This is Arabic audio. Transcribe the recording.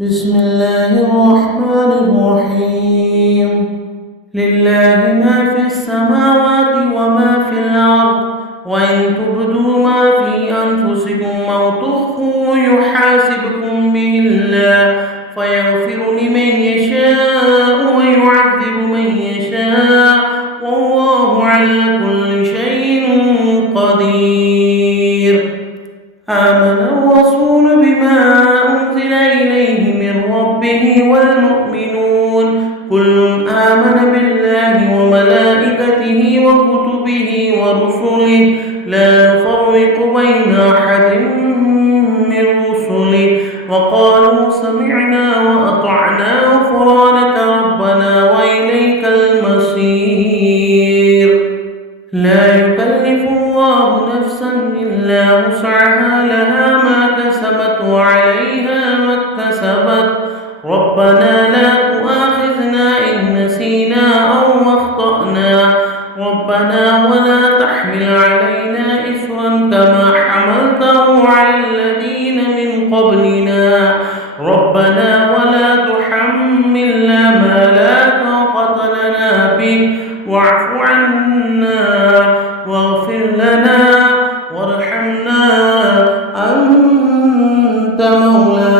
بسم الله الرحمن الرحيم. لله ما في السماوات وما في الأرض، وإن تبدوا ما في أنفسكم أو تخفوه يحاسبكم به الله فيغفر لمن يشاء ويعذب من يشاء، والله على كل شيء قدير. آمن الرسول بما أنزل إليه من ربه والمؤمنون كل آمن بالله وملائكته وكتبه ورسله لا نفرق بين أحد من رسله، وقالوا سمعنا وأطعنا غفرانك ربنا وإليك المصير. لا يكلف الله نفسا إلا وسعها، لها ما كسبت وعليها ما اكتسبت. ربنا لا تؤاخذنا إن نسينا أو أخطأنا، ربنا ولا تحمل علينا إصرا كما حملته على الذين من قبلنا، ربنا ولا تحملنا ما لا طاقة لنا به، واعف عنا واغفر لنا وارحمنا، أنت مولانا